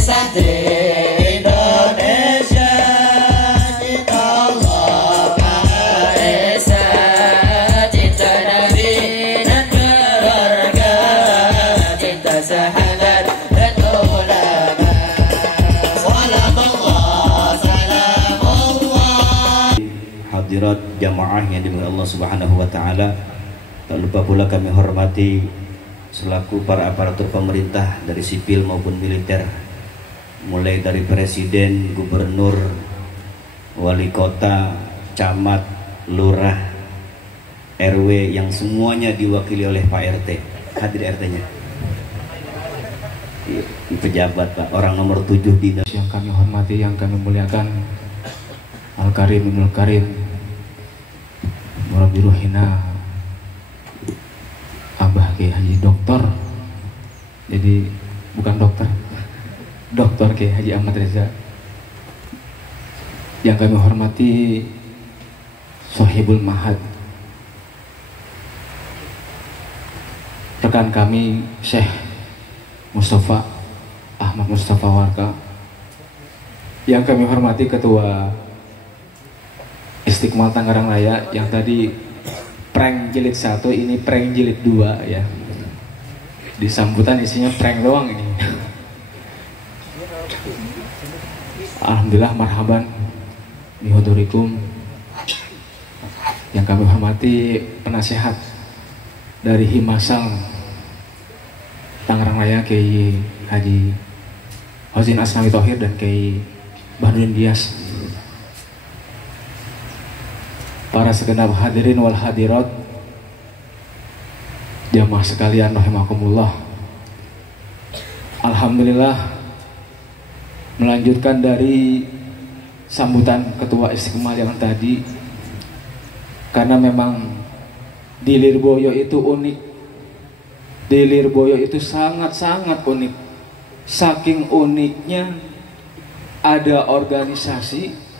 santri Indonesia, cinta Allah Maha Esa, cinta Nabi dan keluarga, cinta sahabat dan ulama. Salamullah, salamullah. Hadirat jamaah yang dimuliakan Allah Subhanahu wa taala. Tak lupa pula kami hormati selaku para aparatur pemerintah dari sipil maupun militer, mulai dari presiden, gubernur, wali kota, camat, lurah, RW yang semuanya diwakili oleh Pak RT. Hadir RT-nya. Pejabat Pak, orang nomor 7 di Indonesia. Yang kami hormati, yang kami muliakan, Al-Karim Ibnul Karim, Murabbi Ruhina, Abah Kiai Haji Doktor, jadi bukan dokter, Doktor Kiai Haji Ahmad Reza. Yang kami hormati Sohibul Mahad, rekan kami Syekh Mustafa Ahmad Mustafa Warka. Yang kami hormati Ketua Istiqmal Tangerang Raya, yang tadi prank jilid 1, ini prank jilid 2 ya. Di sambutan isinya prank doang ini. Alhamdulillah, marhaban bihudurikum. Yang kami hormati penasehat dari Himasal Tangerang Raya, Kiai Haji Hozin Asnawi Thohir dan Kiai Badrun Dias. Para segenap hadirin wal hadirat, jamaah sekalian rahimakumullah. Alhamdulillah, melanjutkan dari sambutan Ketua Istiqmal yang tadi, karena memang di Lirboyo itu unik. Di Lirboyo itu sangat-sangat unik. Saking uniknya, ada organisasi,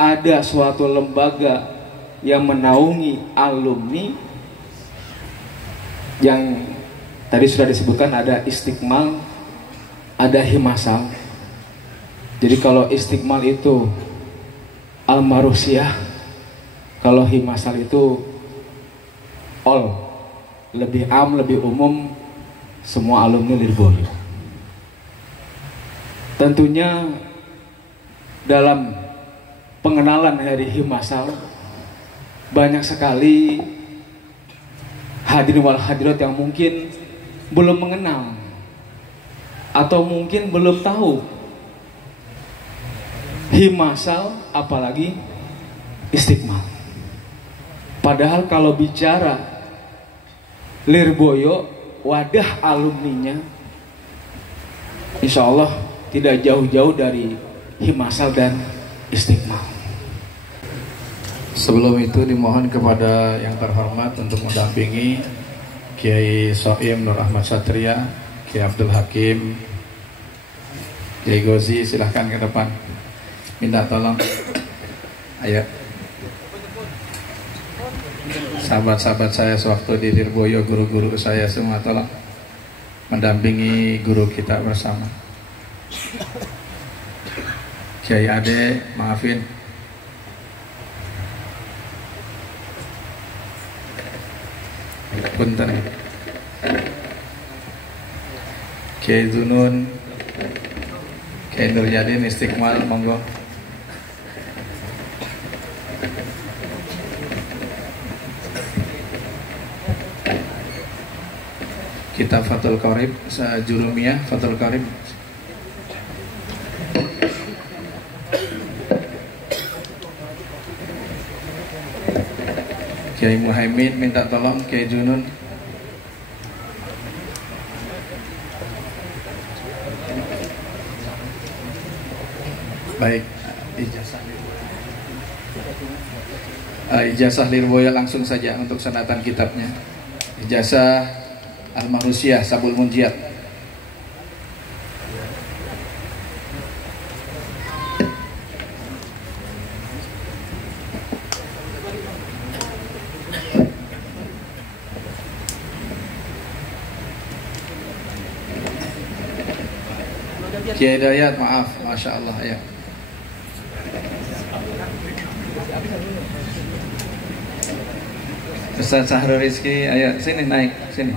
ada suatu lembaga yang menaungi alumni, yang tadi sudah disebutkan, ada Istiqmal, ada Himasal. Jadi kalau Istiqmal itu Al-Marusyah, kalau Himasal itu all, lebih am, lebih umum, semua alumni Lirboyo. Tentunya dalam pengenalan dari Himasal, banyak sekali hadirin wal hadirat yang mungkin belum mengenal atau mungkin belum tahu Himasal, apalagi Istiqmal. Padahal kalau bicara Lirboyo, wadah alumninya, insya Allah tidak jauh-jauh dari Himasal dan Istiqmal. Sebelum itu dimohon kepada yang terhormat untuk mendampingi Kiai Soim Nur Ahmad Satria, Kiai Abdul Hakim, Kiai Gozi, silahkan ke depan. Minta tolong. Ayo. Sahabat-sahabat saya sewaktu di Lirboyo, guru-guru saya semua, tolong mendampingi guru kita bersama. Kiai Ade, maafin. Punten. Kiai Zunun, Kiai Nur Yadin, Istiqmal, monggo. Kitab Fathul Qarib, Jurumiyah Fathul Qarib. Kiai Muhaimin minta tolong, Kiai Junun. Baik, ijazah Lirboyo langsung saja untuk sanatan kitabnya. Ijazah Al-Marusyah Sabul Munjiat. Kiai Dayat, maaf, masya Allah ya. Ustaz Sahrul Rizki, ayo sini naik sini.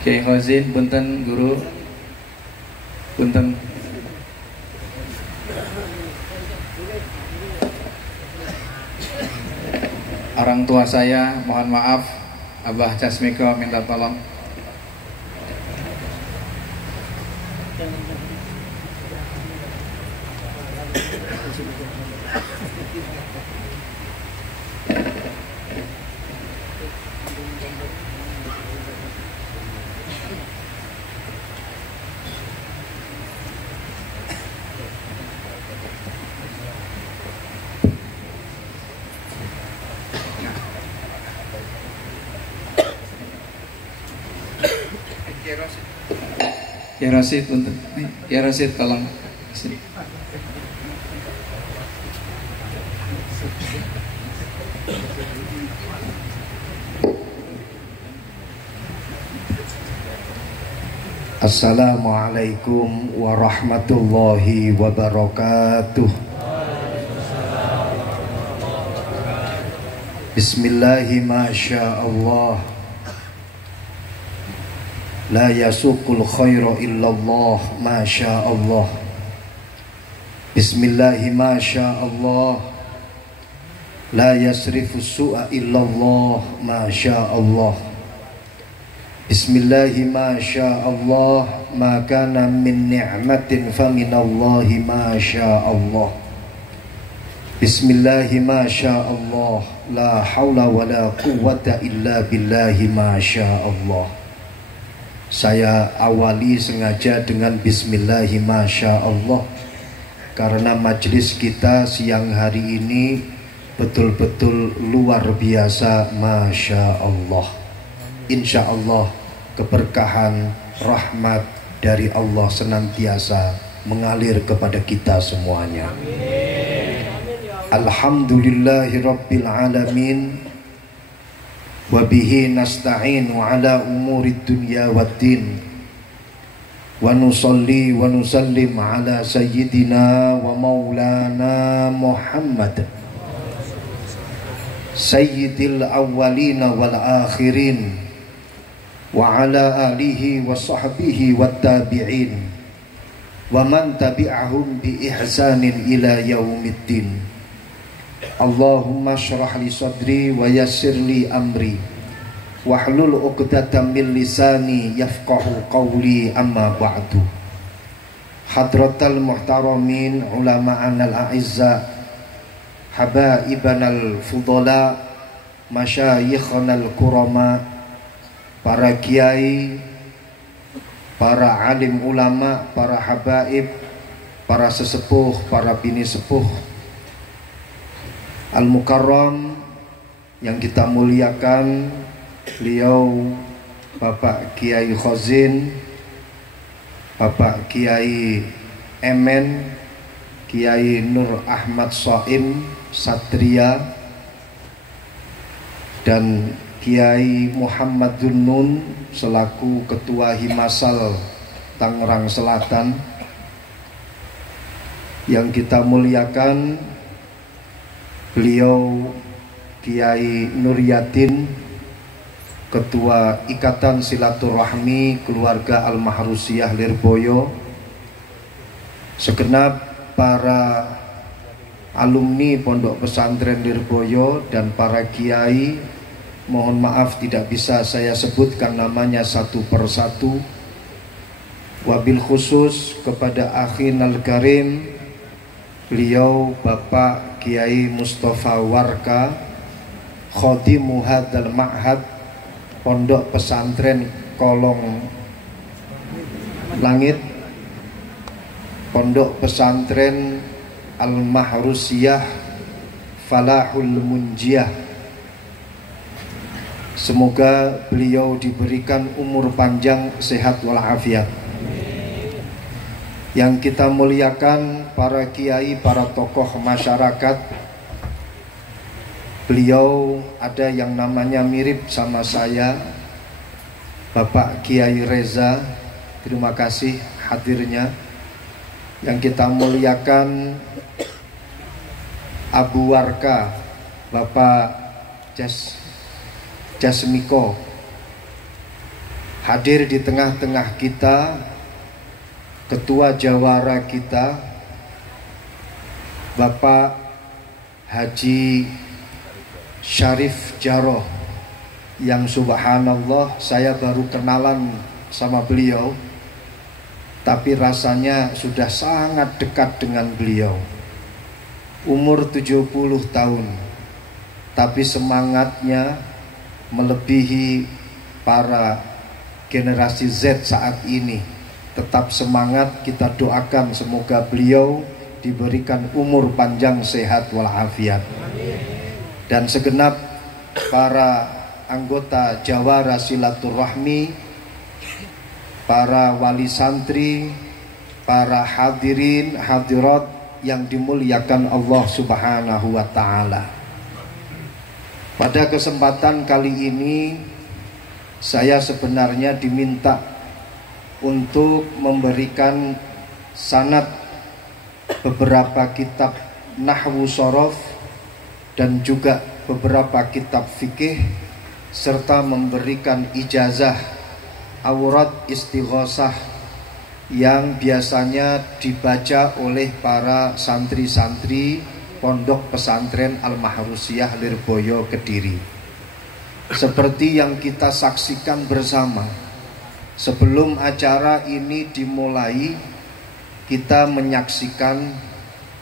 Kiai Khazin, punten guru, punten. Orang tua saya, mohon maaf, Abah Casmiko minta tolong. Ya Rasid, untuk ya Rasid tolong sini. Assalamualaikum warahmatullahi wabarakatuh. Bismillahi masya Allah. La yasuqul khaira illallah masya Allah. Bismillahi masya Allah. La yasrifus su'a illallah masya Allah. Bismillahi masya Allah. Ma kana min ni'matin faminallahi masya Allah. Bismillahi masya Allah. La hawla wa la quwwata illa billahi masya Allah. Saya awali sengaja dengan Bismillahi masya Allah, karena majelis kita siang hari ini betul-betul luar biasa, masya Allah. Insya Allah keberkahan rahmat dari Allah senantiasa mengalir kepada kita semuanya. Alhamdulillahirabbil alamin. Wabihi nasta'inu ala umurid dunya waddin. Wa nusalli wa nusallim ala sayyidina wa maulana Muhammad sayyidil awwalina wal akhirin, wa ala alihi wa sahbihi wat tabi'in wa man tabi'ahum bi ihsanin ila yaumiddin. Allahumma syrah li sadri wa yassir li amri wahlul 'uqdatam min lisani yafqahu qawli, amma ba'du. Hadratal muhtaramin ulama'an al-a'izza, habaibanal fudala, masyayikhanal kurama, para kiai, para alim ulama, para habaib, para sesepuh, para bini sepuh Al-Mukarram yang kita muliakan, beliau Bapak Kiai Khazin, Bapak Kiai Emen, Kiai Nur Ahmad Shaim Satria, dan Kiai Muhammadun Nun selaku Ketua Himasal Tangerang Selatan. Yang kita muliakan beliau Kiai Nur Yatin, Ketua Ikatan Silaturahmi Keluarga Al-Mahrusiyah Lirboyo, segenap para alumni Pondok Pesantren Lirboyo dan para kiai. Mohon maaf tidak bisa saya sebutkan namanya satu persatu. Wabil khusus kepada Akhinal Karim, beliau Bapak Kiai Mustafa Warka, Khadimu Hadzal Ma'had Pondok Pesantren Kolong Langit, Pondok Pesantren Al-Mahrusiyah Falahul Munjiah. Semoga beliau diberikan umur panjang, sehat walafiat. Yang kita muliakan para kiai, para tokoh masyarakat. Beliau ada yang namanya mirip sama saya, Bapak Kiai Reza. Terima kasih hadirnya. Yang kita muliakan Abu Warka, Bapak Jasmiko, hadir di tengah-tengah kita. Ketua Jawara kita Bapak Haji Syarif Jaroh, yang subhanallah saya baru kenalan sama beliau, tapi rasanya sudah sangat dekat dengan beliau. Umur 70 tahun, tapi semangatnya melebihi para generasi Z saat ini. Tetap semangat, kita doakan semoga beliau diberikan umur panjang, sehat walafiat. Dan segenap para anggota Jawara Silaturahmi, para wali santri, para hadirin hadirat yang dimuliakan Allah Subhanahu wa ta'ala. Pada kesempatan kali ini saya sebenarnya diminta untuk memberikan sanad beberapa kitab nahwu shorof dan juga beberapa kitab fikih, serta memberikan ijazah aurat istighosah yang biasanya dibaca oleh para santri-santri Pondok Pesantren Al-Mahrusiyah Lirboyo Kediri. Seperti yang kita saksikan bersama, sebelum acara ini dimulai, kita menyaksikan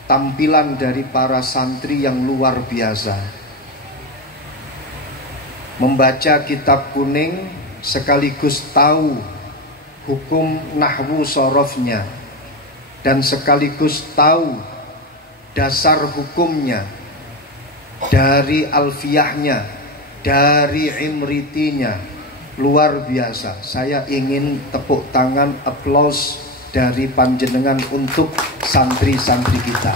tampilan dari para santri yang luar biasa. Membaca kitab kuning sekaligus tahu hukum nahwu sorofnya, dan sekaligus tahu dasar hukumnya dari alfiyahnya, dari imritinya. Luar biasa. Saya ingin tepuk tangan, aplaus dari panjenengan untuk santri-santri kita.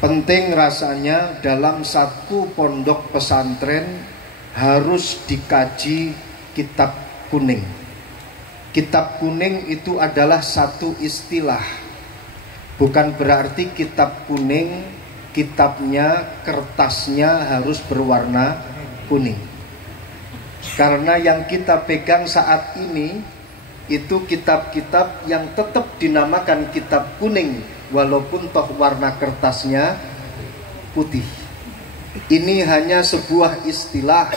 Penting rasanya dalam satu pondok pesantren harus dikaji kitab kuning. Kitab kuning itu adalah satu istilah. Bukan berarti kitab kuning, kitabnya, kertasnya harus berwarna kuning. Karena yang kita pegang saat ini itu kitab-kitab yang tetap dinamakan kitab kuning, walaupun toh warna kertasnya putih. Ini hanya sebuah istilah.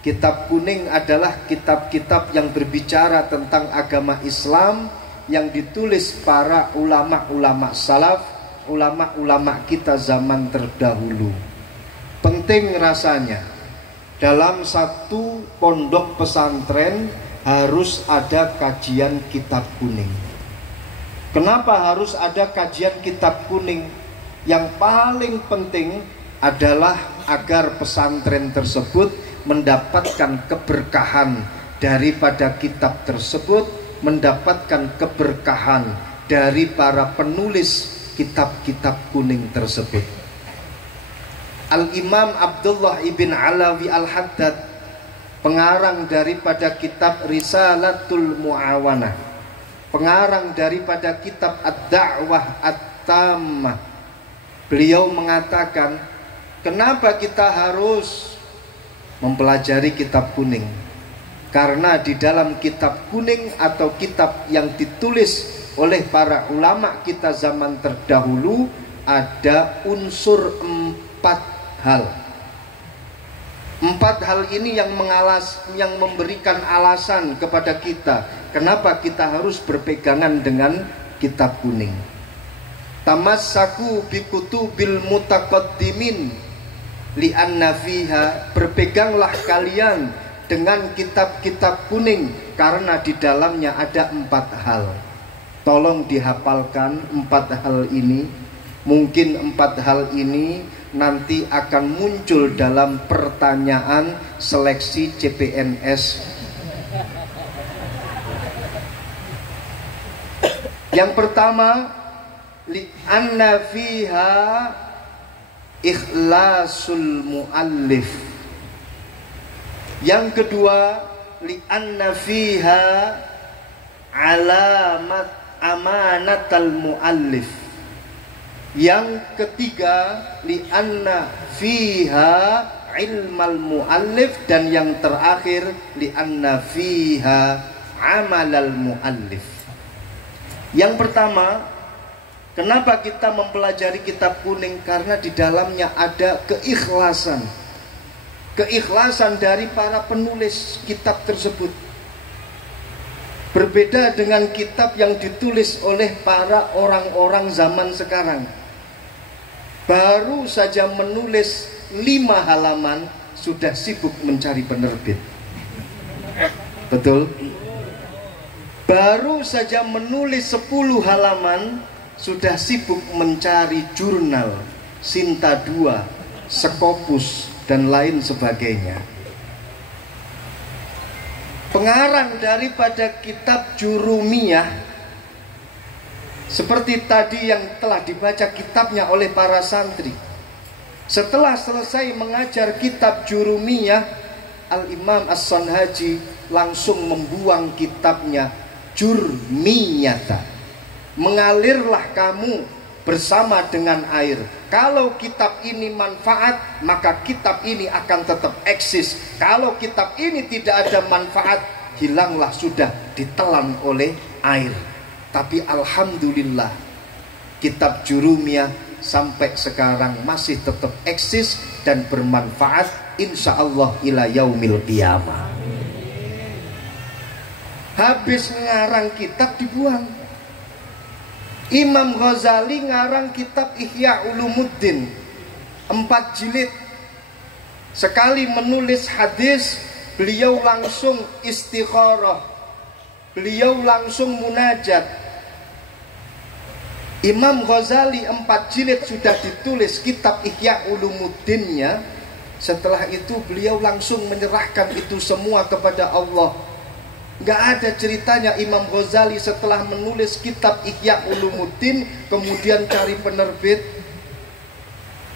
Kitab kuning adalah kitab-kitab yang berbicara tentang agama Islam, yang ditulis para ulama-ulama salaf, ulama-ulama kita zaman terdahulu. Penting rasanya dalam satu pondok pesantren harus ada kajian kitab kuning. Kenapa harus ada kajian kitab kuning? Yang paling penting adalah agar pesantren tersebut mendapatkan keberkahan daripada kitab tersebut, mendapatkan keberkahan dari para penulis kitab-kitab kuning tersebut. Al-Imam Abdullah ibn Alawi Al-Haddad, pengarang daripada kitab Risalatul Mu'awanah, pengarang daripada kitab Ad-Da'wah At-Tammah, beliau mengatakan, kenapa kita harus mempelajari kitab kuning? Karena di dalam kitab kuning atau kitab yang ditulis oleh para ulama kita zaman terdahulu ada unsur 4 hal. 4 hal ini yang memberikan alasan kepada kita kenapa kita harus berpegangan dengan kitab kuning. Tamassaku bi kutubil mutaqaddimin li'anna fiha, berpeganglah kalian dengan kitab-kitab kuning karena di dalamnya ada 4 hal. Tolong dihafalkan 4 hal ini. Mungkin 4 hal ini nanti akan muncul dalam pertanyaan seleksi CPNS. Yang pertama, li'anna fiha ikhlasul muallif. Yang kedua, li'anna fiha alamat amanatal muallif. Yang ketiga, li'anna fiha ilmal muallif. Dan yang terakhir, li'anna fiha amalal muallif. Yang pertama, kenapa kita mempelajari kitab kuning? Karena di dalamnya ada keikhlasan. Keikhlasan dari para penulis kitab tersebut. Berbeda dengan kitab yang ditulis oleh para orang-orang zaman sekarang. Baru saja menulis 5 halaman sudah sibuk mencari penerbit. Betul? Baru saja menulis 10 halaman sudah sibuk mencari jurnal, Sinta 2, Scopus, dan lain sebagainya. Pengarang daripada kitab Jurumiyah, seperti tadi yang telah dibaca kitabnya oleh para santri, setelah selesai mengajar kitab Jurumiyah, Al-Imam As-Sanhaji langsung membuang kitabnya Jurmiyata. Mengalirlah kamu bersama dengan air. Kalau kitab ini manfaat, maka kitab ini akan tetap eksis. Kalau kitab ini tidak ada manfaat, hilanglah sudah, ditelan oleh air. Tapi alhamdulillah, kitab Jurumiyah sampai sekarang masih tetap eksis dan bermanfaat, insya Allah ila yaumil qiyamah. Habis ngarang kitab dibuang. Imam Ghazali ngarang kitab Ihya Ulumuddin 4 jilid. Sekali menulis hadis, beliau langsung istikharah, beliau langsung munajat. Imam Ghazali 4 jilid sudah ditulis kitab Ihya Ulumuddinnya. Setelah itu beliau langsung menyerahkan itu semua kepada Allah. Gak ada ceritanya Imam Ghazali setelah menulis kitab Ihya Ulumuddin kemudian cari penerbit,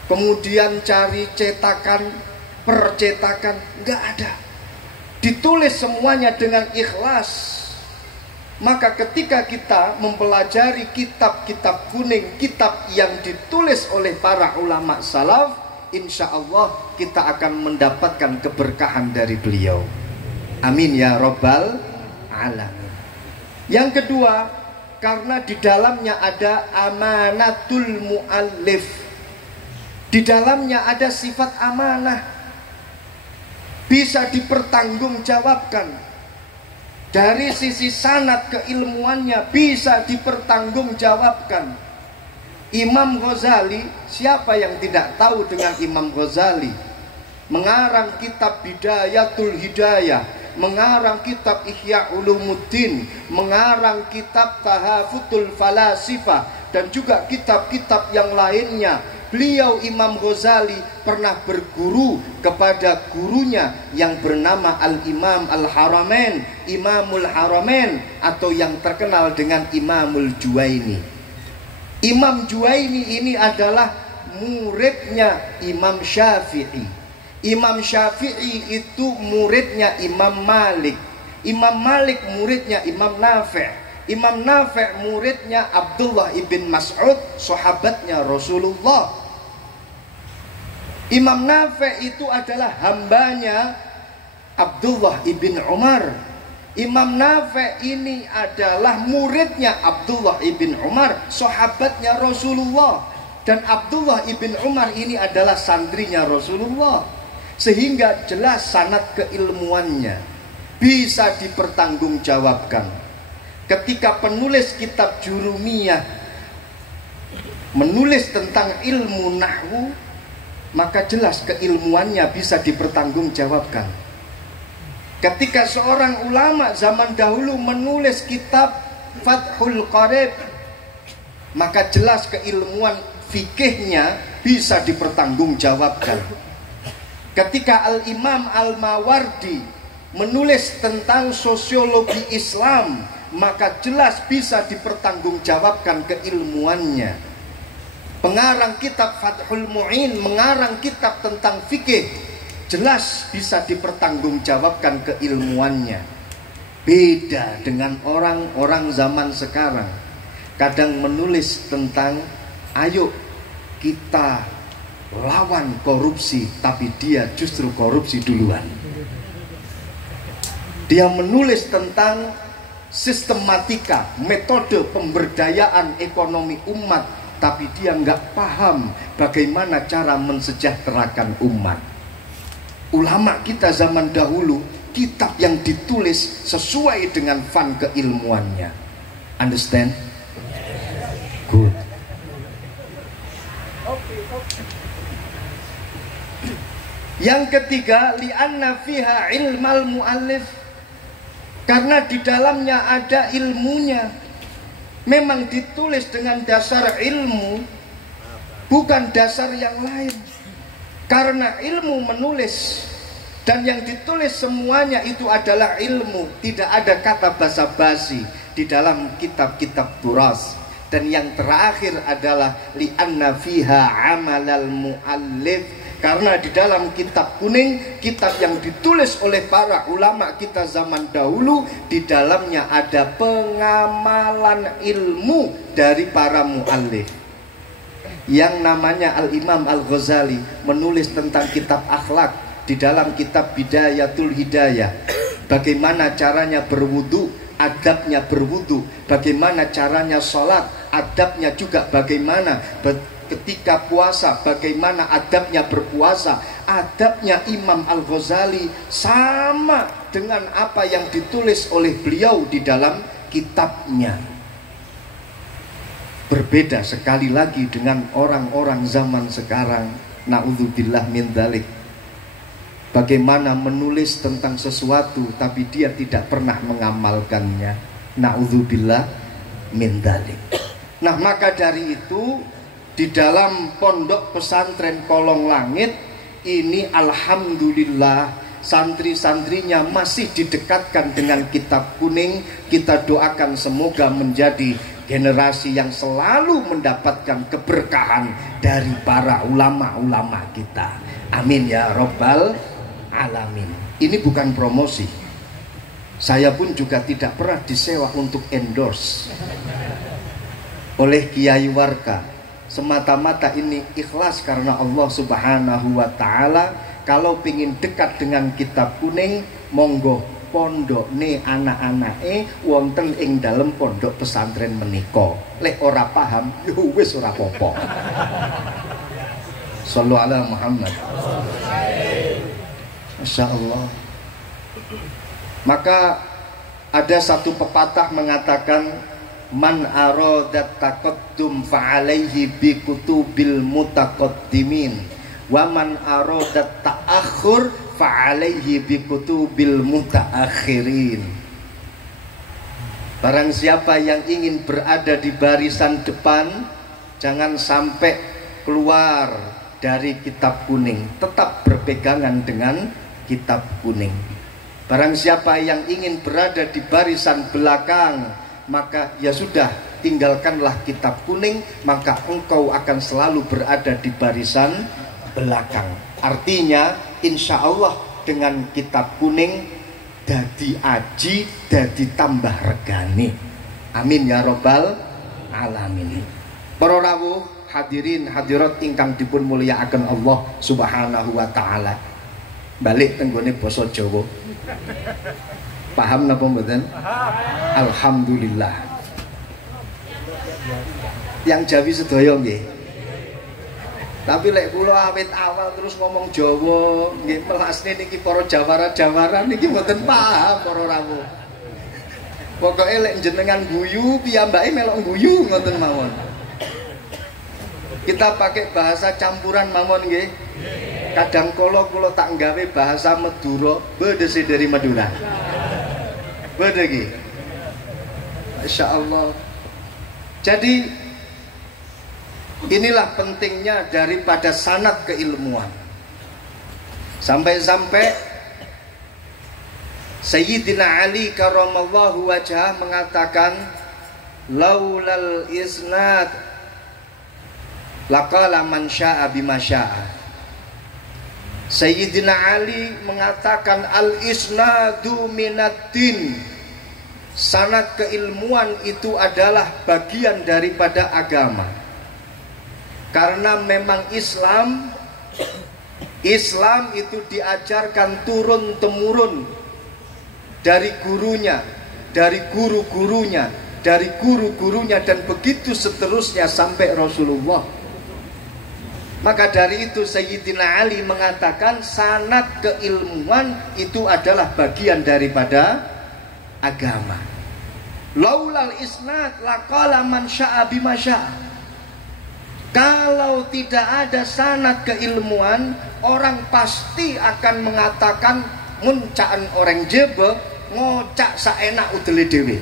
kemudian cari cetakan, percetakan. Gak ada. Ditulis semuanya dengan ikhlas. Maka ketika kita mempelajari kitab-kitab kuning, kitab yang ditulis oleh para ulama salaf, insya Allah kita akan mendapatkan keberkahan dari beliau. Amin ya Rabbal alamin. Yang kedua, karena di dalamnya ada amanatul muallif. Di dalamnya ada sifat amanah. Bisa dipertanggungjawabkan. Dari sisi sanad keilmuannya bisa dipertanggungjawabkan. Imam Ghazali, siapa yang tidak tahu dengan Imam Ghazali? Mengarang kitab Bidayatul Hidayah, mengarang kitab Ihya Ulumuddin, mengarang kitab Tahafutul Falasifah, dan juga kitab-kitab yang lainnya. Beliau Imam Ghazali pernah berguru kepada gurunya yang bernama Al-Imam Al-Haramain, Imamul Haramain, atau yang terkenal dengan Imamul Juwaini. Imam Juwaini ini adalah muridnya Imam Syafi'i. Imam Syafi'i itu muridnya Imam Malik. Imam Malik muridnya Imam Nafi'. Imam Nafi' muridnya Abdullah ibn Mas'ud, sahabatnya Rasulullah. Imam Nafi' itu adalah hambanya Abdullah ibn Umar. Imam Nafi' ini adalah muridnya Abdullah ibn Umar, sahabatnya Rasulullah. Dan Abdullah ibn Umar ini adalah santrinya Rasulullah. Sehingga jelas sanad keilmuannya bisa dipertanggungjawabkan. Ketika penulis kitab Jurumiyah menulis tentang ilmu nahwu, maka jelas keilmuannya bisa dipertanggungjawabkan. Ketika seorang ulama zaman dahulu menulis kitab Fathul Qarib, maka jelas keilmuan fikihnya bisa dipertanggungjawabkan. Ketika Al-Imam Al-Mawardi menulis tentang sosiologi Islam, maka jelas bisa dipertanggungjawabkan keilmuannya. Pengarang kitab Fathul Mu'in mengarang kitab tentang fikih, jelas bisa dipertanggungjawabkan keilmuannya. Beda dengan orang-orang zaman sekarang, kadang menulis tentang ayo kita lawan korupsi, tapi dia justru korupsi duluan. Dia menulis tentang sistematika, metode pemberdayaan ekonomi umat, tapi dia nggak paham bagaimana cara mensejahterakan umat. Ulama kita zaman dahulu, kitab yang ditulis sesuai dengan fan keilmuannya. Understand? Good. Yang ketiga, li'anna fiha ilmal mu'allif, karena di dalamnya ada ilmunya. Memang ditulis dengan dasar ilmu, bukan dasar yang lain. Karena ilmu menulis, dan yang ditulis semuanya itu adalah ilmu. Tidak ada kata basa-basi di dalam kitab-kitab turas. Dan yang terakhir adalah li'anna fiha amalal mu'allif, karena di dalam kitab kuning, kitab yang ditulis oleh para ulama kita zaman dahulu, di dalamnya ada pengamalan ilmu dari para mu'allif. Yang namanya Al-Imam Al-Ghazali menulis tentang kitab akhlak di dalam kitab Bidayatul Hidayah. Bagaimana caranya berwudu, adabnya berwudu. Bagaimana caranya sholat, adabnya juga bagaimana. Ketika puasa, bagaimana adabnya berpuasa. Adabnya Imam Al-Ghazali sama dengan apa yang ditulis oleh beliau di dalam kitabnya. Berbeda sekali lagi dengan orang-orang zaman sekarang. Na'udzubillah min dzalik. Bagaimana menulis tentang sesuatu tapi dia tidak pernah mengamalkannya. Na'udzubillah min dzalik. Nah, maka dari itu, di dalam pondok pesantren Kolong Langit ini alhamdulillah santri-santrinya masih didekatkan dengan kitab kuning. Kita doakan semoga menjadi generasi yang selalu mendapatkan keberkahan dari para ulama-ulama kita. Amin ya Rabbal Alamin. Ini bukan promosi. Saya pun juga tidak pernah disewa untuk endorse oleh Kiai Warka. Semata-mata ini ikhlas karena Allah Subhanahu wa ta'ala. Kalau pingin dekat dengan kitab kuning, monggo pondok ne anak-anake wonten ing dalem pondok pesantren menika. Lek ora paham, yo wis ora apa-apa. Shallu ala Muhammad. Masya Allah. Maka ada satu pepatah mengatakan, man aradat taqaddum fa'alaihi bi kutubil mutaqaddimin wa man aradat ta'akhur fa'alaihi bi kutubil mutaakhirin. Barang siapa yang ingin berada di barisan depan, jangan sampai keluar dari kitab kuning, tetap berpegangan dengan kitab kuning. Barang siapa yang ingin berada di barisan belakang, maka ya sudah, tinggalkanlah kitab kuning, maka engkau akan selalu berada di barisan belakang. Artinya insya Allah dengan kitab kuning dadi aji, dadi tambah regane. Amin ya Rabbal Alamin. Para rawuh hadirin hadirat ingkang dipun mulyakaken Allah Subhanahu wa ta'ala. Balik tenggone basa Jawa. Paham napa mboten? Alhamdulillah. Yang Jawi sedaya nggih. Tapi lek kula awit awal terus ngomong Jawa, nggih melasne niki para jawara-jawara niki mboten paham para rawuh. Pokoke lek jenengan guyu piyambake melok guyu ngoten mawon. Kita pakai bahasa campuran mawon nggih. Kadang kula tak nggawe bahasa Madura, beda sih dari Madura. Beda iki. Masya Allah. Jadi inilah pentingnya daripada sanad keilmuan. Sampai-sampai Sayyidina Ali karramallahu wajhah mengatakan, laulal isnad laqala man syaa bima syaa. Sayyidina Ali mengatakan al-isnadu minaddin. Sanad keilmuan itu adalah bagian daripada agama. Karena memang Islam itu diajarkan turun-temurun dari gurunya, dari guru-gurunya, dari guru-gurunya, dan begitu seterusnya sampai Rasulullah. Maka dari itu Sayyidina Ali mengatakan sanad keilmuan itu adalah bagian daripada agama. Laulal isnad laqala man syaa bima syaa. Kalau tidak ada sanad keilmuan, orang pasti akan mengatakan nguncaan orang jebe ngocak saenak udele dewe.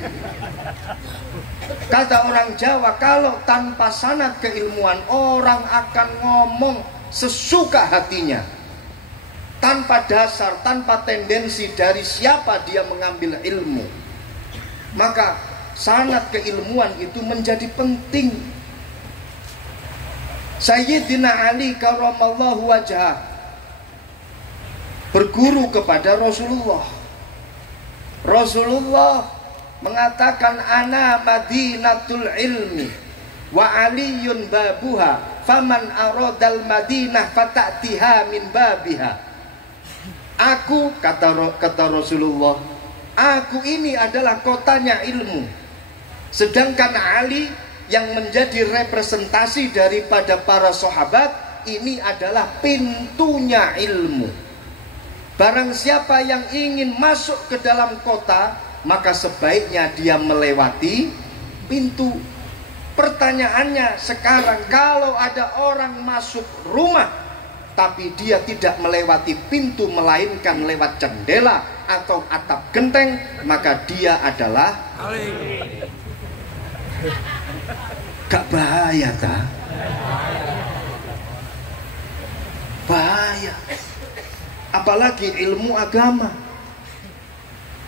Kata orang Jawa, kalau tanpa sanad keilmuan, orang akan ngomong sesuka hatinya, tanpa dasar, tanpa tendensi dari siapa dia mengambil ilmu. Maka sanad keilmuan itu menjadi penting. Sayyidina Ali karramallahu wajhah berguru kepada Rasulullah. Rasulullah mengatakan ana madinatul ilmi wa aliyun babuha faman aradal madinah fatatiha min babiha. Aku kata Rasulullah, aku ini adalah kotanya ilmu, sedangkan Ali yang menjadi representasi daripada para sahabat ini adalah pintunya ilmu. Barang siapa yang ingin masuk ke dalam kota, maka sebaiknya dia melewati pintu. Pertanyaannya sekarang, kalau ada orang masuk rumah tapi dia tidak melewati pintu melainkan lewat jendela atau atap genteng, maka dia adalah gak bahaya tak? Bahaya. Apalagi ilmu agama.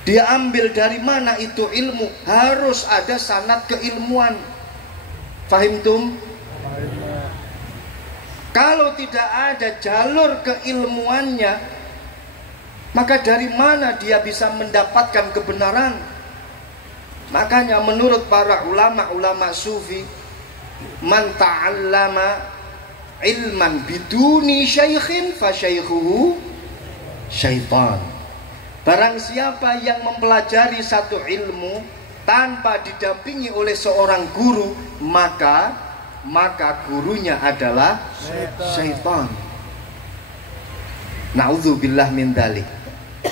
Dia ambil dari mana itu ilmu? Harus ada sanad keilmuan. Fahimtum? Kalau tidak ada jalur keilmuannya, maka dari mana dia bisa mendapatkan kebenaran? Makanya menurut para ulama sufi, man ta'allama ilman biduni syaikhin fa syaikhuhu syaitan. Barang siapa yang mempelajari satu ilmu tanpa didampingi oleh seorang guru, maka gurunya adalah syaitan. Na'udzubillah min dzalik.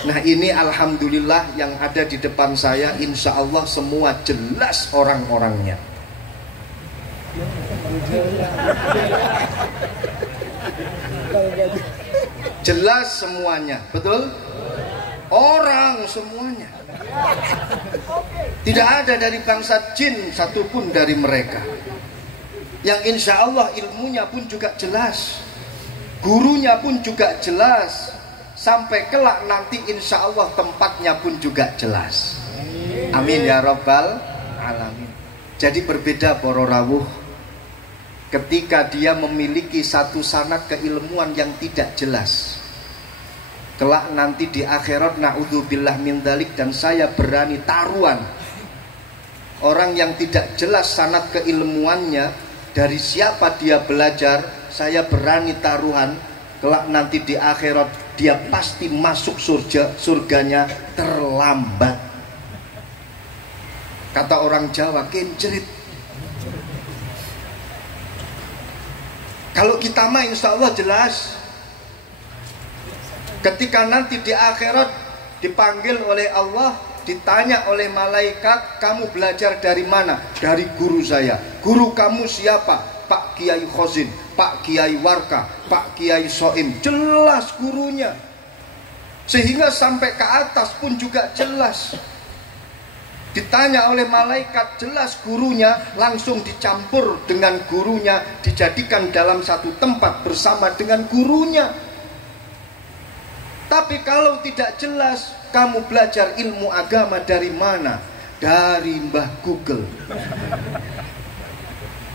Nah, ini alhamdulillah yang ada di depan saya, insya Allah semua jelas orang-orangnya. Jelas semuanya, betul? Orang semuanya. Tidak ada dari bangsa jin satupun dari mereka. Yang insya Allah ilmunya pun juga jelas, gurunya pun juga jelas. Sampai kelak nanti insya Allah tempatnya pun juga jelas. Amin ya rabbal alamin. Jadi berbeda para rawuh ketika dia memiliki satu sanad keilmuan yang tidak jelas. Kelak nanti di akhirat, na'udzubillah min dzalik, dan saya berani taruhan, orang yang tidak jelas sanad keilmuannya, dari siapa dia belajar, saya berani taruhan kelak nanti di akhirat dia pasti masuk surganya terlambat. Kata orang Jawa, kencerit. Kalau kita mah insya Allah jelas. Ketika nanti di akhirat dipanggil oleh Allah, ditanya oleh malaikat, kamu belajar dari mana? Dari guru saya. Guru kamu siapa? Pak Kiai Khozin, Pak Kiai Warka, Pak Kiai Soim, jelas gurunya. Sehingga sampai ke atas pun juga jelas. Ditanya oleh malaikat, jelas gurunya, langsung dicampur dengan gurunya, dijadikan dalam satu tempat bersama dengan gurunya. Tapi kalau tidak jelas, kamu belajar ilmu agama dari mana? Dari Mbah Google.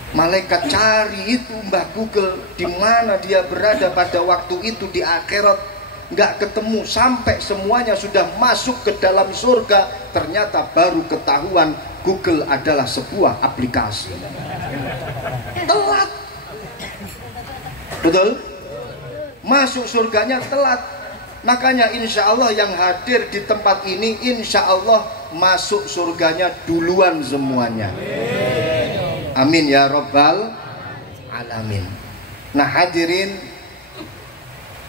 Malaikat cari itu Mbah Google, di mana dia berada pada waktu itu di akhirat. Nggak ketemu, sampai semuanya sudah masuk ke dalam surga. Ternyata baru ketahuan Google adalah sebuah aplikasi. Telat. Betul? Masuk surganya telat. Makanya insya Allah yang hadir di tempat ini, insya Allah masuk surganya duluan semuanya. Amin ya Rabbal Alamin. Nah hadirin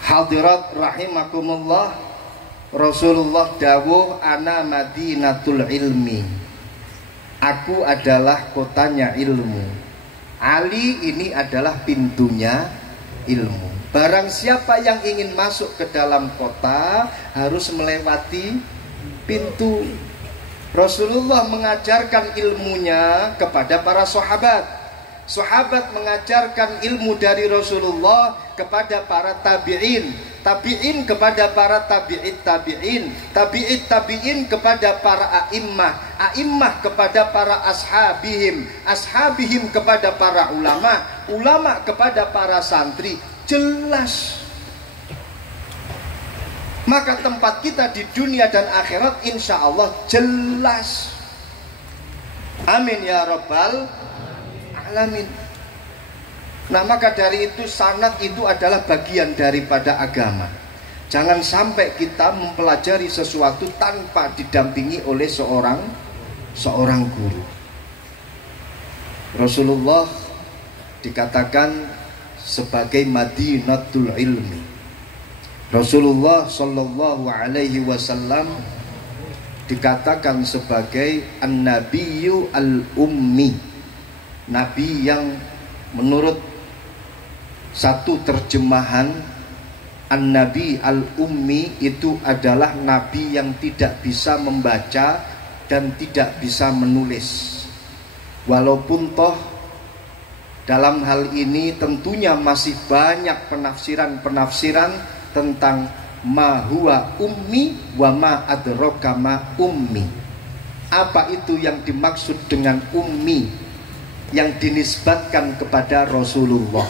hadirat rahimakumullah, Rasulullah dawuh ana madinatul ilmi, aku adalah kotanya ilmu. Ali ini adalah pintunya ilmu. Barang siapa yang ingin masuk ke dalam kota harus melewati pintu. Rasulullah mengajarkan ilmunya kepada para sahabat. Sahabat mengajarkan ilmu dari Rasulullah kepada para tabi'in, tabi'in kepada para tabi'it tabi'in, tabi'it tabi'in kepada para a'immah, a'immah kepada para ashabihim, ashabihim kepada para ulama, ulama kepada para santri. Jelas. Maka tempat kita di dunia dan akhirat insya Allah jelas. Amin ya Rabbal Alamin. Nah maka dari itu sanad itu adalah bagian daripada agama. Jangan sampai kita mempelajari sesuatu tanpa didampingi oleh seorang guru. Rasulullah dikatakan sebagai Madinatul Ilmi. Rasulullah Shallallahu Alaihi Wasallam dikatakan sebagai An-Nabiyyu Al-Ummi, Nabi yang menurut satu terjemahan An-Nabi Al-Ummi itu adalah Nabi yang tidak bisa membaca dan tidak bisa menulis. Walaupun toh dalam hal ini tentunya masih banyak penafsiran-penafsiran tentang ma huwa ummi wa ma adraka ma ummi. Apa itu yang dimaksud dengan ummi yang dinisbatkan kepada Rasulullah?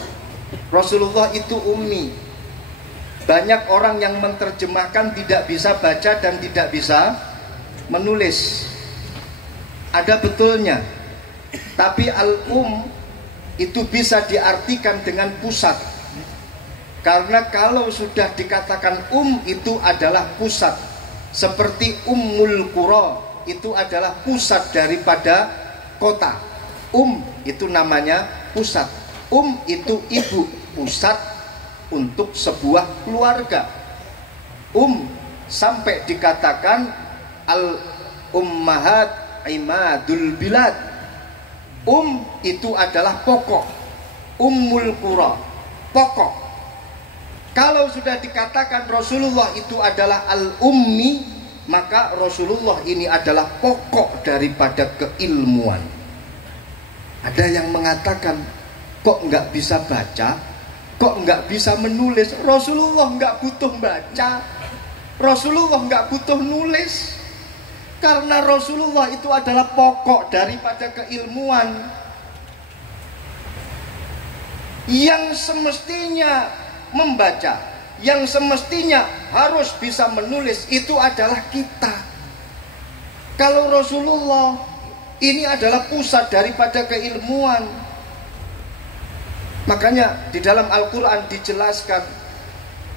Rasulullah itu ummi. Banyak orang yang menerjemahkan tidak bisa baca dan tidak bisa menulis. Ada betulnya. Tapi al-um itu bisa diartikan dengan pusat. Karena kalau sudah dikatakan itu adalah pusat. Seperti Ummul Qura itu adalah pusat daripada kota. Itu namanya pusat. Itu ibu, pusat untuk sebuah keluarga. Sampai dikatakan al-ummahat imadul bilad. Itu adalah pokok. Ummul Qura, pokok. Kalau sudah dikatakan Rasulullah itu adalah al-ummi, maka Rasulullah ini adalah pokok daripada keilmuan. Ada yang mengatakan, kok nggak bisa baca, kok nggak bisa menulis? Rasulullah nggak butuh baca, Rasulullah nggak butuh nulis, karena Rasulullah itu adalah pokok daripada keilmuan. Yang semestinya membaca, yang semestinya harus bisa menulis itu adalah kita. Kalau Rasulullah ini adalah pusat daripada keilmuan. Makanya di dalam Al-Quran dijelaskan,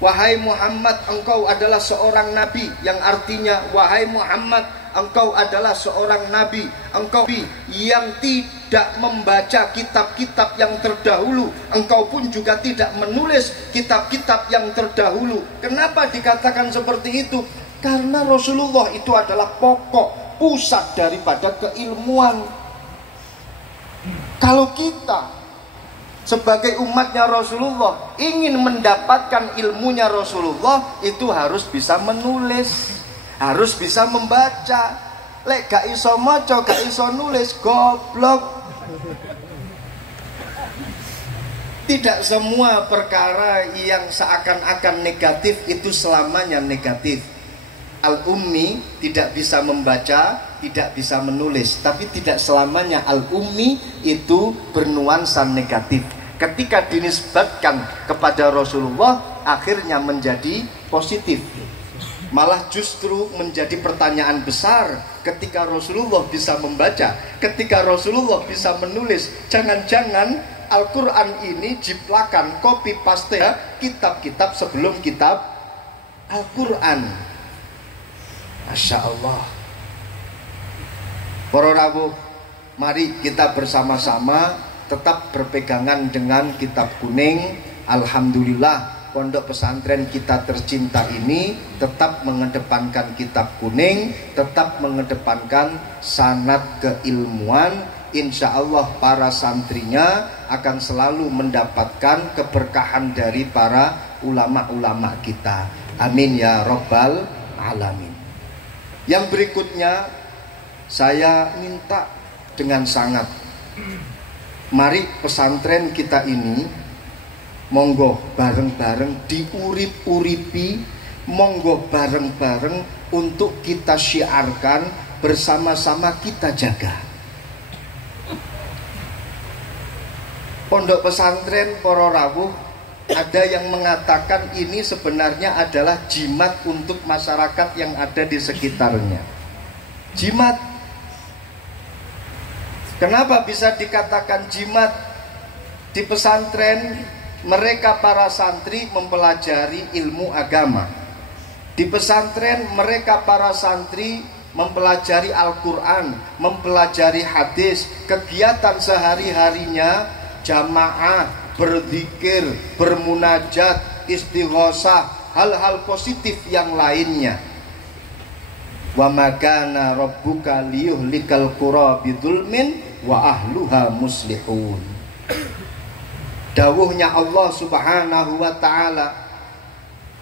wahai Muhammad, engkau adalah seorang nabi, yang artinya wahai Muhammad, engkau adalah seorang nabi, engkau yang tidak membaca kitab-kitab yang terdahulu, engkau pun juga tidak menulis kitab-kitab yang terdahulu. Kenapa dikatakan seperti itu? Karena Rasulullah itu adalah pokok, pusat daripada keilmuan. Kalau kita Sebagai umatnya Rasulullah, ingin mendapatkan ilmunya Rasulullah, itu harus bisa menulis, harus bisa membaca. Lek gak iso maca, gak iso nulis, goblok. Tidak semua perkara yang seakan-akan negatif itu selamanya negatif. Al-ummi tidak bisa membaca, tidak bisa menulis, tapi tidak selamanya al-ummi itu bernuansa negatif. Ketika dinisbatkan kepada Rasulullah, akhirnya menjadi positif. Malah justru menjadi pertanyaan besar ketika Rasulullah bisa membaca, ketika Rasulullah bisa menulis. Jangan-jangan Al-Quran ini jiplakan, copy paste kitab-kitab sebelum kitab Al-Quran. Masya Allah. Para rawuh, mari kita bersama-sama tetap berpegangan dengan kitab kuning. Alhamdulillah, pondok pesantren kita tercinta ini tetap mengedepankan kitab kuning, tetap mengedepankan sanad keilmuan. Insya Allah para santrinya akan selalu mendapatkan keberkahan dari para ulama-ulama kita. Amin ya Rabbal Alamin. Yang berikutnya, saya minta dengan sangat, mari pesantren kita ini monggo bareng-bareng diurip-uripi, monggo bareng-bareng untuk kita syiarkan, bersama-sama kita jaga. Pondok pesantren para rawuh, ada yang mengatakan ini sebenarnya adalah jimat untuk masyarakat yang ada di sekitarnya. Jimat. Kenapa bisa dikatakan jimat? Di pesantren mereka para santri mempelajari ilmu agama. Di pesantren mereka para santri mempelajari Al-Quran, mempelajari hadis. Kegiatan sehari-harinya jamaah, berzikir, bermunajat, istighosah, hal-hal positif yang lainnya. Wa makana rabbuka liyuhlikal qura bidzulmin wa ahluha muslihun. Dawuhnya Allah Subhanahu wa taala,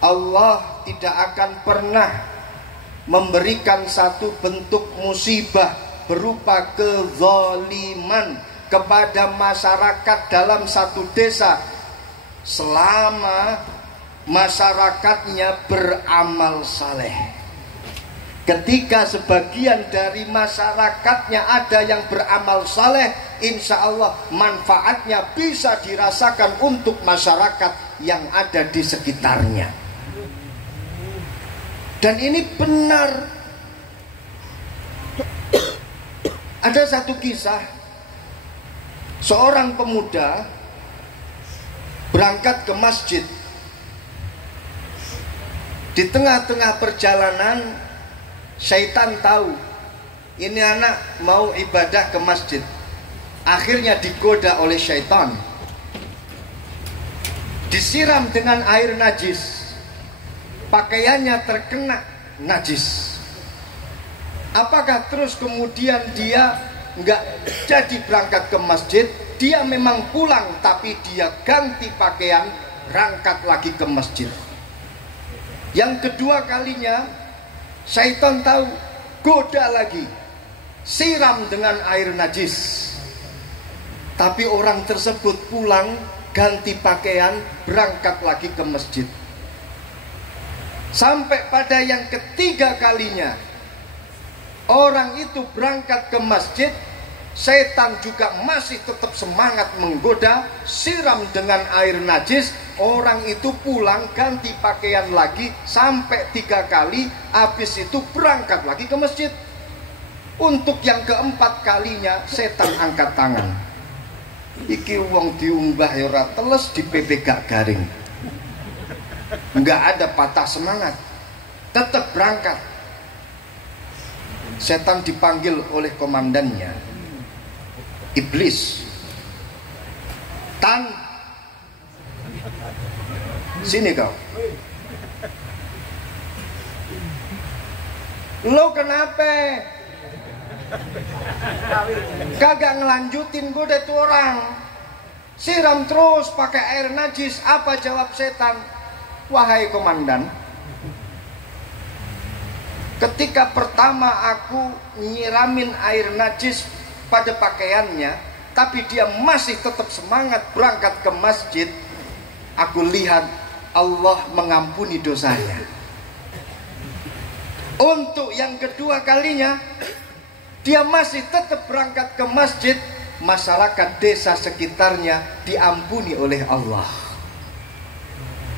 Allah tidak akan pernah memberikan satu bentuk musibah berupa kezaliman kepada masyarakat dalam satu desa selama masyarakatnya beramal saleh. Ketika sebagian dari masyarakatnya ada yang beramal saleh, insya Allah manfaatnya bisa dirasakan untuk masyarakat yang ada di sekitarnya. Dan ini benar. Ada satu kisah, seorang pemuda berangkat ke masjid. Di tengah-tengah perjalanan, syaitan tahu ini anak mau ibadah ke masjid. Akhirnya digoda oleh syaitan, disiram dengan air najis, pakaiannya terkena najis. Apakah terus kemudian dia nggak jadi berangkat ke masjid? Dia memang pulang, tapi dia ganti pakaian, berangkat lagi ke masjid. Yang kedua kalinya, syaitan tahu, goda lagi, siram dengan air najis. Tapi orang tersebut pulang, ganti pakaian, berangkat lagi ke masjid. Sampai pada yang ketiga kalinya, orang itu berangkat ke masjid, setan juga masih tetap semangat menggoda, siram dengan air najis. Orang itu pulang, ganti pakaian lagi, sampai 3 kali. Habis itu berangkat lagi ke masjid. Untuk yang keempat kalinya, setan angkat tangan. Iki wong diumbah ya ora teles, di PP gak garing. Nggak ada patah semangat, tetap berangkat. Setan dipanggil oleh komandannya, iblis. Tan, sini kau. Lo kenapa? Kagak ngelanjutin goda tuh orang. Siram terus pakai air najis. Apa jawab setan? Wahai komandan, ketika pertama aku nyiramin air najis pada pakaiannya, tapi dia masih tetap semangat berangkat ke masjid, aku lihat Allah mengampuni dosanya. Untuk yang kedua kalinya, dia masih tetap berangkat ke masjid, masyarakat desa sekitarnya diampuni oleh Allah.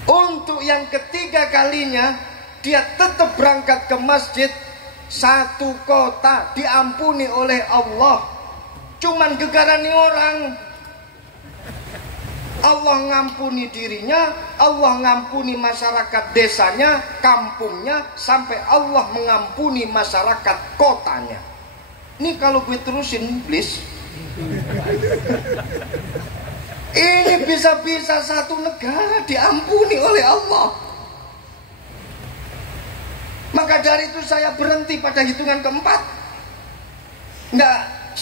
Untuk yang ketiga kalinya, dia tetap berangkat ke masjid, satu kota diampuni oleh Allah. Cuman gegarani orang, Allah ngampuni dirinya, Allah ngampuni masyarakat desanya, kampungnya, sampai Allah mengampuni masyarakat kotanya. Ini kalau gue terusin, please, ini bisa-bisa satu negara diampuni oleh Allah. Maka dari itu saya berhenti pada hitungan keempat.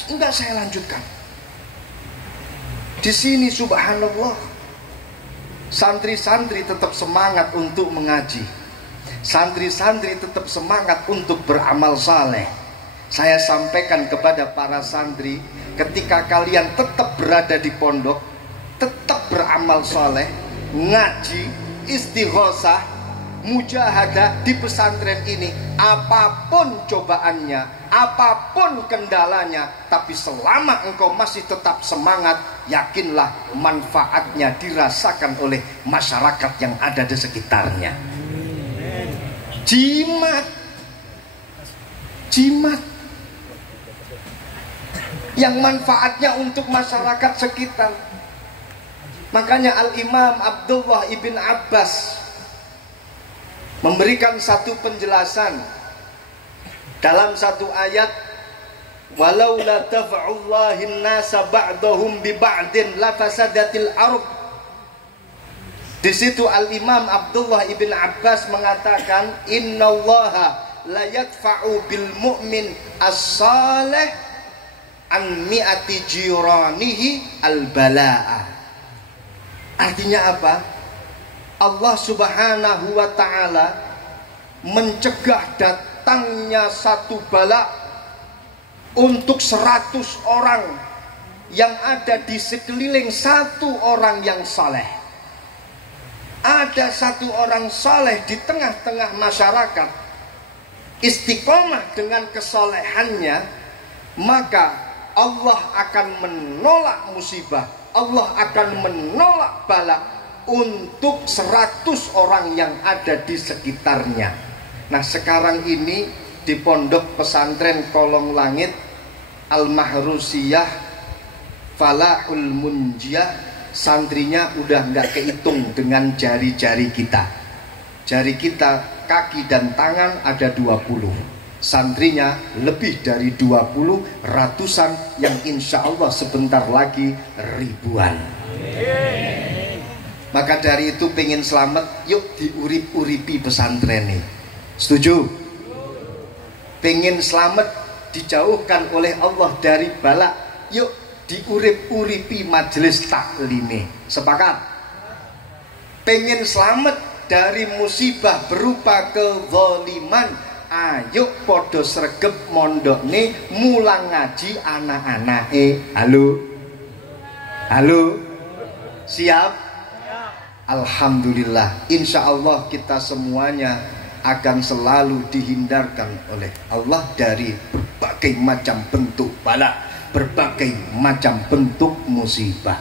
Enggak saya lanjutkan. Di sini subhanallah, santri-santri tetap semangat untuk mengaji. Santri-santri tetap semangat untuk beramal saleh. Saya sampaikan kepada para santri, ketika kalian tetap berada di pondok, tetap beramal soleh, ngaji, istighosah, mujahadah di pesantren ini, apapun cobaannya, apapun kendalanya, tapi selama engkau masih tetap semangat, yakinlah manfaatnya dirasakan oleh masyarakat yang ada di sekitarnya. Jimat yang manfaatnya untuk masyarakat sekitar. Makanya Al-Imam Abdullah ibn Abbas memberikan satu penjelasan dalam satu ayat, walau la tafa'ullahin nasa ba'dahum bi ba'din la fasadatil ardh. Di situ Al-Imam Abdullah ibn Abbas mengatakan, innallaha la yadfa'u bil mu'min as-salih an mi'ati jiranihi al-bala'a. Artinya apa? Allah subhanahu wa ta'ala mencegah datangnya satu bala untuk 100 orang yang ada di sekeliling satu orang yang saleh. Ada satu orang saleh di tengah-tengah masyarakat, istiqomah dengan kesolehannya, maka Allah akan menolak musibah, Allah akan menolak bala untuk 100 orang yang ada di sekitarnya. Nah sekarang ini di pondok pesantren Kolong Langit Al-Mahrusiyah Falahul Munjiah, santrinya udah nggak kehitung dengan jari-jari kita. Jari kita, kaki dan tangan ada 20. Santrinya lebih dari 20, ratusan, yang insya Allah sebentar lagi ribuan. Maka dari itu pengen selamat, yuk diurip-uripi pesantren ini. Setuju? Pengen selamat, dijauhkan oleh Allah dari bala, yuk diurip-uripi majelis taklimi. Sepakat? Pengen selamat dari musibah berupa kezaliman, ayo podo sregep mondok nih mulang ngaji anak-anak. Halo, siap? Alhamdulillah, insya Allah kita semuanya akan selalu dihindarkan oleh Allah dari berbagai macam bentuk bala, berbagai macam bentuk musibah.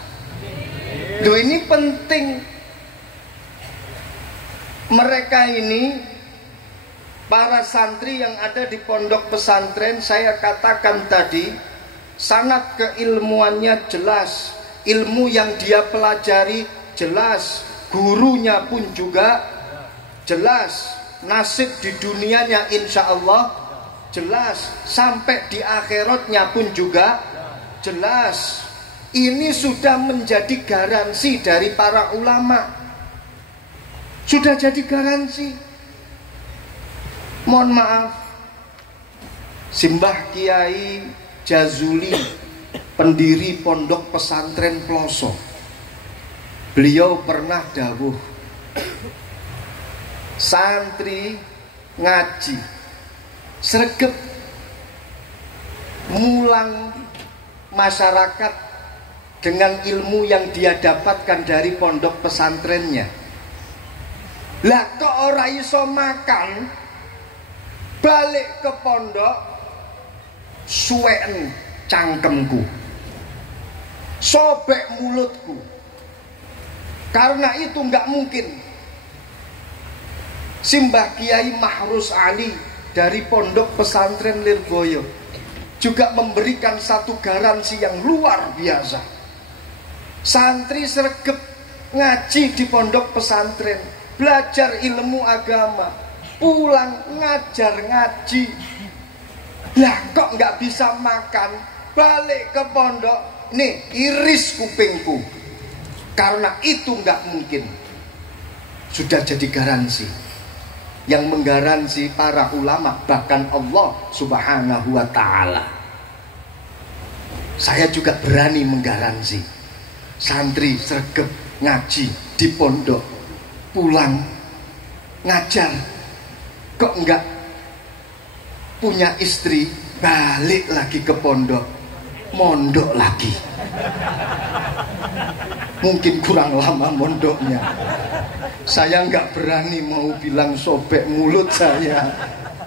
Loh ini penting. Mereka ini, para santri yang ada di pondok pesantren, saya katakan tadi, sanad keilmuannya jelas, ilmu yang dia pelajari jelas, gurunya pun juga jelas, nasib di dunianya insya Allah jelas, sampai di akhiratnya pun juga jelas. Ini sudah menjadi garansi dari para ulama, sudah jadi garansi. Mohon maaf, Simbah Kiai Jazuli, pendiri pondok pesantren Ploso, Beliau pernah dawuh, santri ngaji sregep mulang masyarakat dengan ilmu yang dia dapatkan dari pondok pesantrennya. Lah kok ora iso makan, balik ke pondok suweken cangkemku, sobek mulutku. Karena itu nggak mungkin Simbah Kiai Mahrus Ali dari pondok pesantren Lirboyo juga memberikan satu garansi yang luar biasa. Santri sregep ngaji di pondok pesantren, belajar ilmu agama, pulang ngajar ngaji. Lah kok nggak bisa makan, balik ke pondok, nih iris kupingku. Karena itu nggak mungkin. Sudah jadi garansi. Yang menggaransi para ulama, bahkan Allah Subhanahu wa ta'ala. Saya juga berani menggaransi. Santri sregep ngaji di pondok, pulang ngajar, kok enggak punya istri, balik lagi ke pondok, mondok lagi. Mungkin kurang lama mondoknya. Saya nggak berani mau bilang sobek mulut saya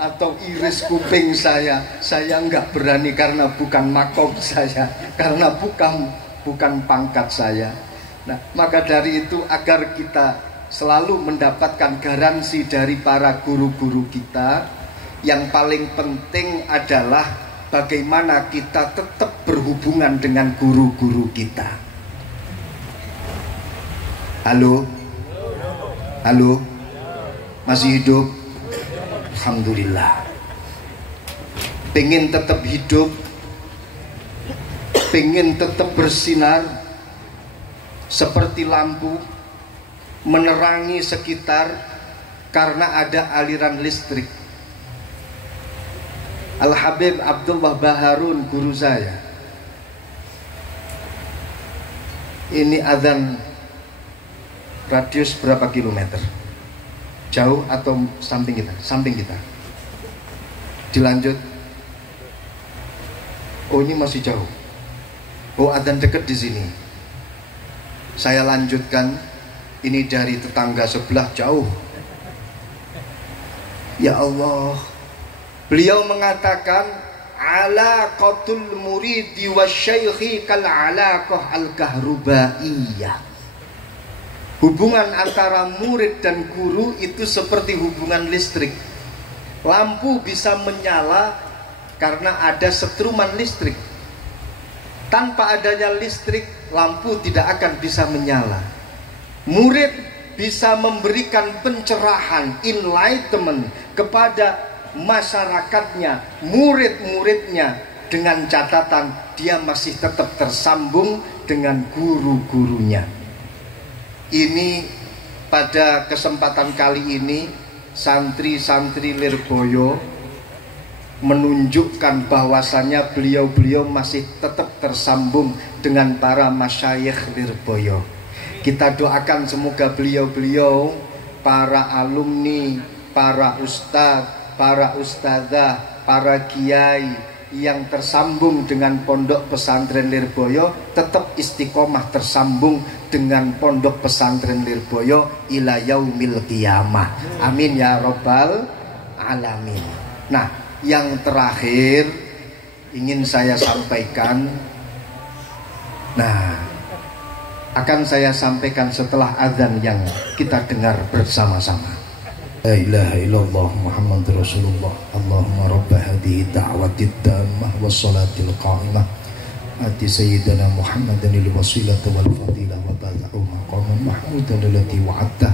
atau iris kuping saya nggak berani karena bukan makom saya, karena bukan pangkat saya. Nah, maka dari itu agar kita selalu mendapatkan garansi dari para guru-guru kita, yang paling penting adalah bagaimana kita tetap berhubungan dengan guru-guru kita. Halo? Halo? Masih hidup? Alhamdulillah. Pengen tetap hidup, pengen tetap bersinar seperti lampu menerangi sekitar karena ada aliran listrik. Al-Habib Abdullah Baharun, guru saya, ini adzan radius berapa kilometer? Jauh atau samping kita? Samping kita. Dilanjut. Oh, ini masih jauh. Oh, adzan dekat di sini. Saya lanjutkan. Ini dari tetangga sebelah jauh. Ya Allah. Beliau mengatakan, alaqatul muridi wasyaikhi kal alaqah al-kahrubaiyah. Hubungan antara murid dan guru itu seperti hubungan listrik. Lampu bisa menyala karena ada setruman listrik. Tanpa adanya listrik, lampu tidak akan bisa menyala. Murid bisa memberikan pencerahan, enlightenment kepada masyarakatnya, murid-muridnya, dengan catatan dia masih tetap tersambung dengan guru-gurunya. Ini pada kesempatan kali ini santri-santri Lirboyo menunjukkan bahwasannya beliau-beliau masih tetap tersambung dengan para masyayikh Lirboyo. Kita doakan semoga beliau-beliau, para alumni, para ustadz, para ustadzah, para kiai yang tersambung dengan pondok pesantren Lirboyo tetap istiqomah tersambung dengan pondok pesantren Lirboyo ila yaumil qiyamah. Amin ya robbal alamin. Nah, yang terakhir ingin saya sampaikan, nah, akan saya sampaikan setelah azan yang kita dengar bersama-sama. La ilaha illallah Muhammad Rasulullah. Allahumma rabba hadhihi da'wati tammah wassalatil qa'imah ati sayyidina Muhammadan al-wasilata wal fadilah wa ba'dahu maqaman mahmudan allati wa'adta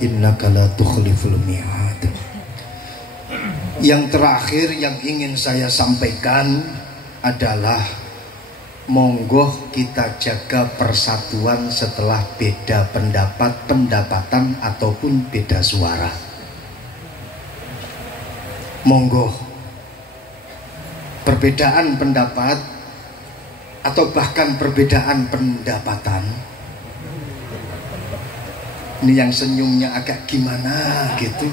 innaka la tukhliful mi'ad. Yang terakhir yang ingin saya sampaikan adalah monggo kita jaga persatuan setelah beda pendapat, pendapatan ataupun beda suara. Monggo perbedaan pendapat atau bahkan perbedaan pendapatan Ini yang senyumnya agak gimana gitu,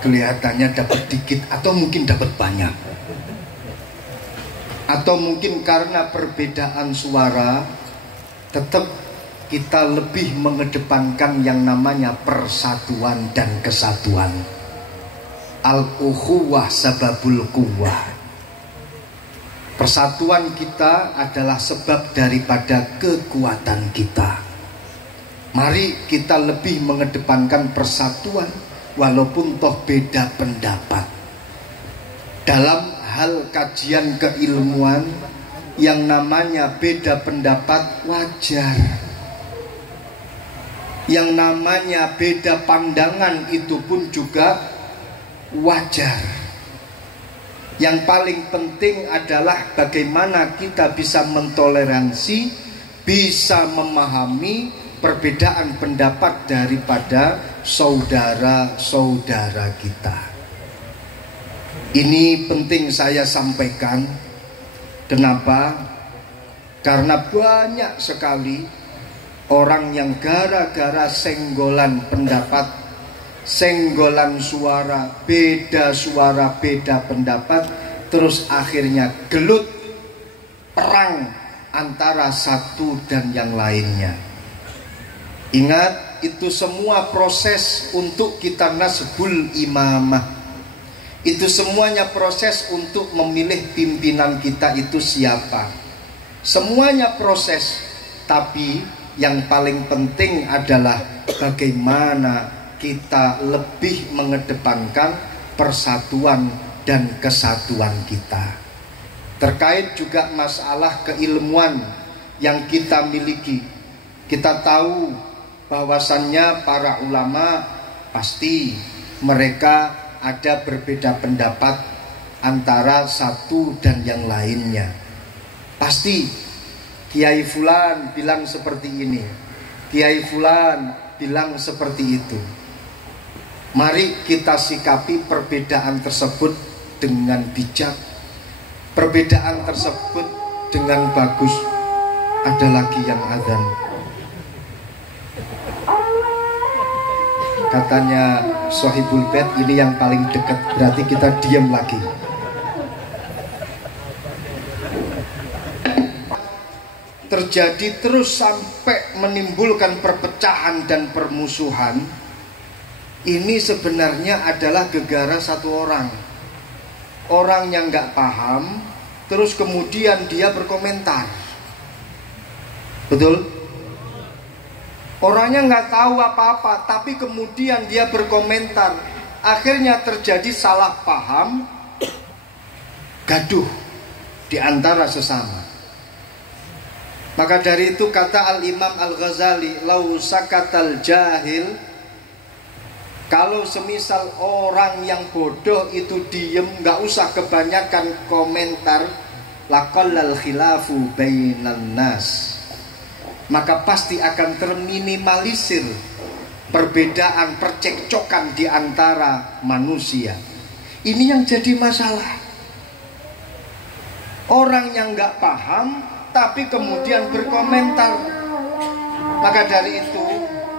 kelihatannya dapat dikit atau mungkin dapat banyak, atau mungkin karena perbedaan suara tetap kita lebih mengedepankan yang namanya persatuan dan kesatuan. Al-ukhuwah sababul quwwah. Persatuan kita adalah sebab daripada kekuatan kita. Mari kita lebih mengedepankan persatuan walaupun toh beda pendapat. Dalam hal kajian keilmuan yang namanya beda pendapat wajar. Yang namanya beda pandangan itu pun juga wajar. Yang paling penting adalah bagaimana kita bisa mentoleransi, bisa memahami perbedaan pendapat daripada saudara-saudara kita. Ini penting saya sampaikan. Kenapa? Karena banyak sekali orang yang gara-gara senggolan pendapat, senggolan suara, beda pendapat, terus akhirnya gelut perang antara satu dan yang lainnya. Ingat, itu semua proses untuk kita nasbul imamah. Itu semuanya proses untuk memilih pimpinan kita itu siapa. Semuanya proses, tapi yang paling penting adalah bagaimana kita lebih mengedepankan persatuan dan kesatuan kita. Terkait juga masalah keilmuan yang kita miliki, kita tahu bahwasannya para ulama pasti mereka ada berbeda pendapat antara satu dan yang lainnya. Pasti Kiai Fulan bilang seperti ini, Kiai Fulan bilang seperti itu. Mari kita sikapi perbedaan tersebut dengan bijak, perbedaan tersebut dengan bagus. Ada lagi yang azan. Katanya Sohibul Bait, ini yang paling dekat, berarti kita diam lagi. Terjadi terus sampai menimbulkan perpecahan dan permusuhan. Ini sebenarnya adalah gegara satu orang. Orang yang gak paham, terus kemudian dia berkomentar. Betul? Orangnya nggak tahu apa-apa, tapi kemudian dia berkomentar. Akhirnya terjadi salah paham, gaduh di antara sesama. Maka dari itu kata Al-Imam Al-Ghazali, lau sakatal jahil, kalau semisal orang yang bodoh itu diem, nggak usah kebanyakan komentar, laqallal khilafu bainan nas, maka pasti akan terminimalisir perbedaan, percekcokan di antara manusia. Ini yang jadi masalah. Orang yang nggak paham tapi kemudian berkomentar. Maka dari itu,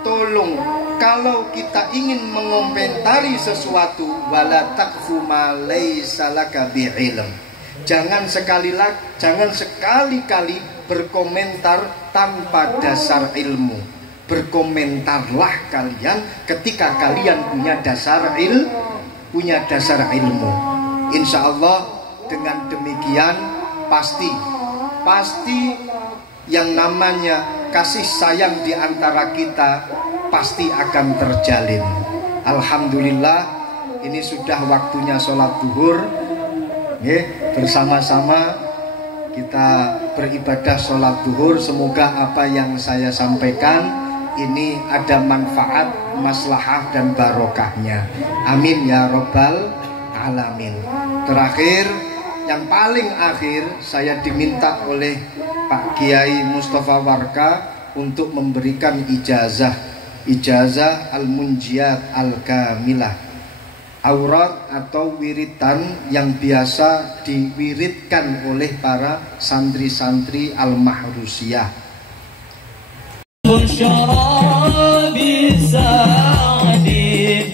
tolong kalau kita ingin mengomentari sesuatu, wala taqfu ma laysa laka bi'ilm. Jangan sekali-kali berkomentar tanpa dasar ilmu. Berkomentarlah kalian ketika kalian punya dasar ilmu. Insya Allah dengan demikian pasti yang namanya kasih sayang di antara kita pasti akan terjalin. Alhamdulillah, ini sudah waktunya sholat zuhur. Bersama-sama kita beribadah sholat zuhur. Semoga apa yang saya sampaikan ini ada manfaat, maslahah dan barokahnya. Amin ya robbal alamin. Terakhir, yang paling akhir, saya diminta oleh Pak Kiai Mustafa Warka untuk memberikan ijazah al-munjiat al-kamilah, aurat atau wiritan yang biasa diwiridkan oleh para santri-santri al-mahrusiyah. سعدي